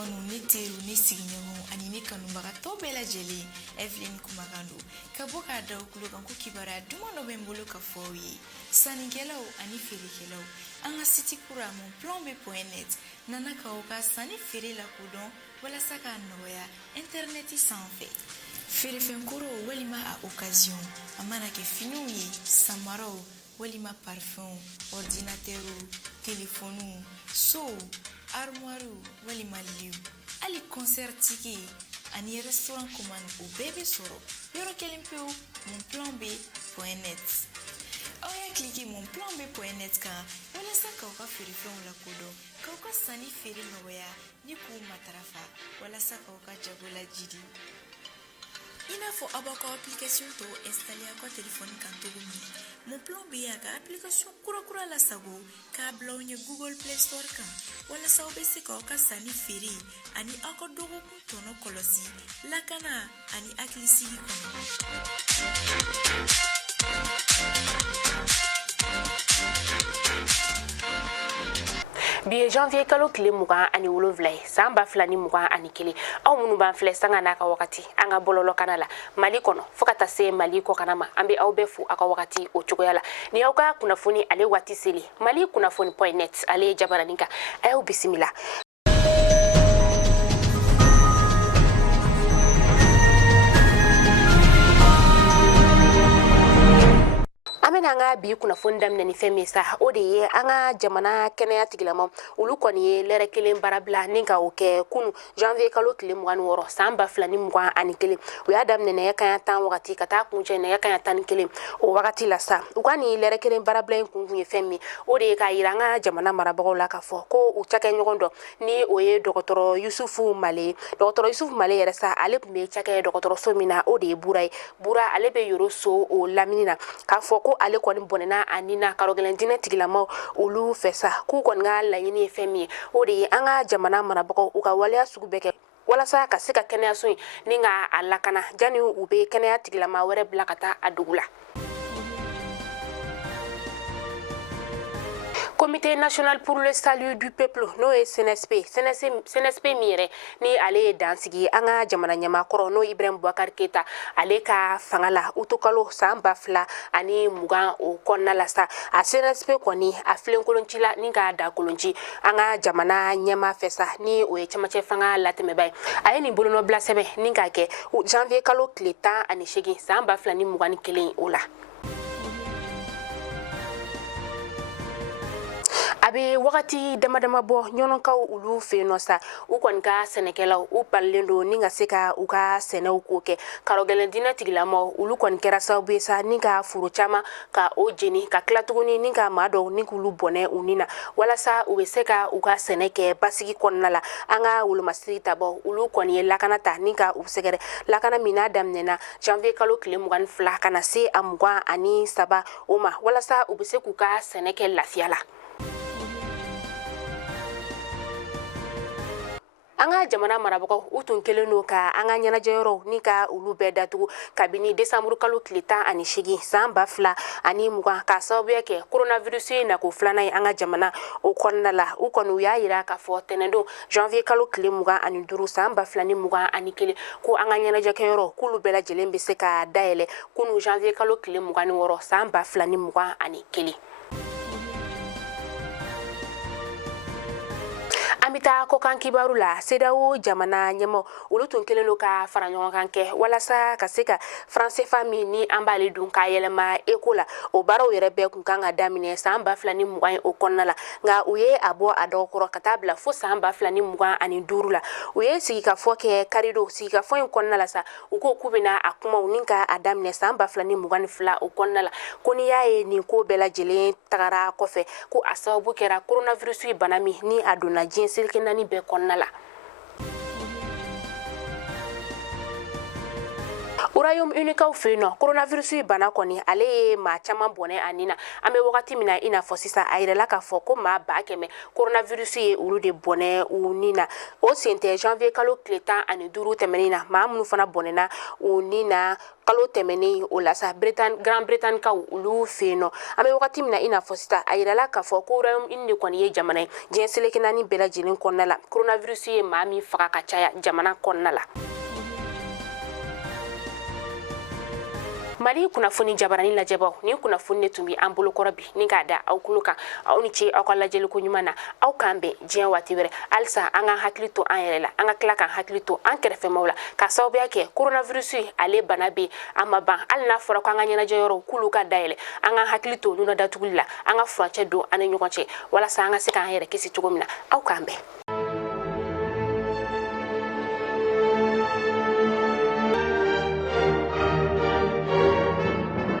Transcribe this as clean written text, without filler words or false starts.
kɔnu ne teru ne sigiɲɔgɔnw ani ne kanubaga tɔw bɛɛ lajɛlen Evelyn Kumakan don ka bɔ k'a da u tulo kan ko kibaruya duman dɔ bɛ n bolo ka fɔ aw ye sannikɛlaw ani feerekɛlaw an ka siti kura mon plombe.net nana k'aw ka sanni feere lakodɔn walasa k'a nɔgɔya interneti sanfɛ feerefɛn korow walima a occasion a mana kɛ finiw ye samaraw walima parfum ordinatɛrw telefoniw sow armoirew walima liw hali concert ticket ani restaurant commande o bɛɛ bɛ sɔrɔ yɔrɔ kelen pewu monplombe.net aw y'a cliquer monplombe.net kan walasa k'aw ka feerefɛnw lakodɔn k'aw ka sanni feere nɔgɔya ni k'u matarafa walasa k'aw ka jago lajidi i n'a fɔ aw b'aw ka application tɔw installer aw ka telefɔni kan cogo min Monplombe y'a ka application kura lasago k'a bila aw ɲɛ Google Play Store kan walasa aw bɛ se k'aw ka sanni feere ani aw ka dɔgɔkun tɔnɔ kɔlɔsi lakana ani hakilisigi kɔnɔ. Bi janvier kalo tile 27 ye san 2021 aw minnu b'an filɛ sanga n'a ka wagati an ka bɔlɔlɔ kana la Mali kɔnɔ fo ka taa se Mali kɔkana ma an bɛ aw bɛɛ fo aw ka wagati o cogoya la ni aw ka kunnafoni ale waati seli Malikunafoni.net ale ye jabaranin kan a y'aw bisimila. An ka bi kunnafoni daminɛ ni fɛn min sa o de ye an ka jamana kɛnɛya tigilamaw olu kɔni ye lɛrɛ kelen barabila ni ka o kɛ kunu janvier kalo tile 26 san 2021 u y'a daminɛ nɛgɛ kanɲɛ 10 wagati ka taa kuncɛ nɛgɛ kanɲɛ 11 o wagati la sa u ka ni lɛrɛ kelen barabila in kun ye fɛn min o de ye k'a yira an ka jamana marabagaw la k'a fɔ ko u cakɛ ɲɔgɔn dɔ ni o ye dɔgɔtɔrɔ Yusufu Male yɛrɛ sa ale tun bɛ cakɛ dɔgɔtɔrɔso min na o de ye Bura ye Bura ale bɛ yoro so o lamini na k'a fɔ ko ale kɔni bɔnɛna ani na karogɛlɛn dinɛ tigilamaw olu fɛ sa k'u kɔni ka laɲini ye fɛn min ye o de ye an ka jamana marabagaw u ka waleya sugu bɛɛ kɛ walasa ka se ka kɛnɛyaso in ni ka a lakana jani u bɛ kɛnɛya tigilama wɛrɛ bila ka taa a dugu la. Comité national pour le salut du peuple n'o ye CNSP min yɛrɛ ni ale ye dansigi an ka jamana ɲamakɔrɔ n'o Ibrahim Boubacar Keita ale ka fanga la utokalo san 2020 o kɔnɔna la sa a CNSP kɔni a filenkolonci la ni ka da kolonci an ka jamana ɲɛma fɛ sa ni o ye cɛmancɛ fanga latɛmɛba ye a ye nin bolonɔbila sɛbɛn ni ka kɛ janvier kalo tile 18 san 2021 o la. A bɛ wagati damadama bɔ ɲɔnɔnkaw olu fɛ yen sa u kɔni ka sɛnɛkɛlaw u balilen don ni ka se ka u ka sɛnɛw ko kɛ karogɛlɛn dinɛ tigilamaw olu kɔni kɛra sababu ye sa ni ka foro caman ka o jeni ka tila tuguni ni ka maa dɔw ni k'olu bɔnɛ u ni na walasa u bɛ se ka u ka sɛnɛ kɛ basigi kɔnɔna la an ka wolomasiri tabɔ olu kɔni ye lakana ta ni ka u sɛgɛrɛ lakana min n'a daminɛna janvier kalo tile 22 ka na se a 23 o ma walasa u bɛ se k'u ka sɛnɛ kɛ lafiya la. An ka jamana marabagaw u tun kelen don ka an ka ɲɛnajɛyɔrɔw ni ka olu bɛɛ datugu kabini décembre kalo tile 18 san 2020 ka sababuya kɛ coronavirus ye nako filanan ye an ka jamana o kɔnɔna la u kɔni u y'a yira k'a fɔ tɛnɛndon janvier kalo tile 25 san 2021 ko an ka ɲɛnajɛkɛyɔrɔ k'olu bɛɛ lajɛlen bɛ se ka dayɛlɛ kunu janvier kalo tile 26 san 2021. An bɛ taa kɔkan kibaru la CEDEAO jamana ɲɛmaaw olu tun kelen don ka fara ɲɔgɔn kan kɛ walasa ka se ka Français min ni an b'ale dun k'a yɛlɛma ECO la o baaraw yɛrɛ bɛɛ kun kan ka daminɛ san 2020 o kɔnɔna la nka u ye a bɔ a dɔgɔkɔrɔ ka taa bila fo san 2025 la u ye sigikafɔ kɛ karido sigikafɔ in kɔnɔna la sa u ko k'u bɛna a kumaw ni ka a daminɛ san 2022 o kɔnɔna la ko n'i y'a ye nin ko bɛɛ lajɛlen tagara kɔfɛ ko a sababu kɛra coronavirus ye bana min ni a donna diɲɛ seleke naani bɛɛ kɔnɔna la. Royaume-Uni kaw fe no coronavirus yi bana kɔni ale ye maa caman bɔnɛ anina an bɛ wagati min na i n'a fɔ sisan a yirala k'a fɔ ko maa 100 coronavirus ye olu de bɔnɛ u ni na o sen tɛ janvier kalo tile 15 tɛmɛnin na maa minnu fana bɔnɛna u ni na kalo tɛmɛnin o la sa Grande Bretagne kaw olu fe no an bɛ wagati min na i n'a fɔ sisan a yirala k'a fɔ ko Royaume-Uni de kɔni ye jamana ye diɲɛ seleke naani bɛɛ lajɛlen kɔnɔna la coronavirus ye maa min faga ka caya jamana kɔnɔna la. Mali kunnafoni jabarani lajɛbaw ni kunnafoni ne tun bi an bolokɔrɔ bi ni k'a da aw kulo kan aw ni ce aw ka lajɛliko ɲuman na aw k'an bɛn diɲɛ waati wɛrɛ halisa an ka hakili to an yɛrɛ la an ka tila k'an hakili to an kɛrɛfɛmaw la ka sababuya kɛ coronavirus ale bana bɛ a ma ban hali n'a fɔra ko an ka ɲɛnajɛyɔrɔw k'olu ka dayɛlɛ an ka hakili to olu la datuguli la an ka furancɛ don an ni ɲɔgɔn cɛ walasa an ka se k'an yɛrɛ kisi cogo min na aw k'an bɛn.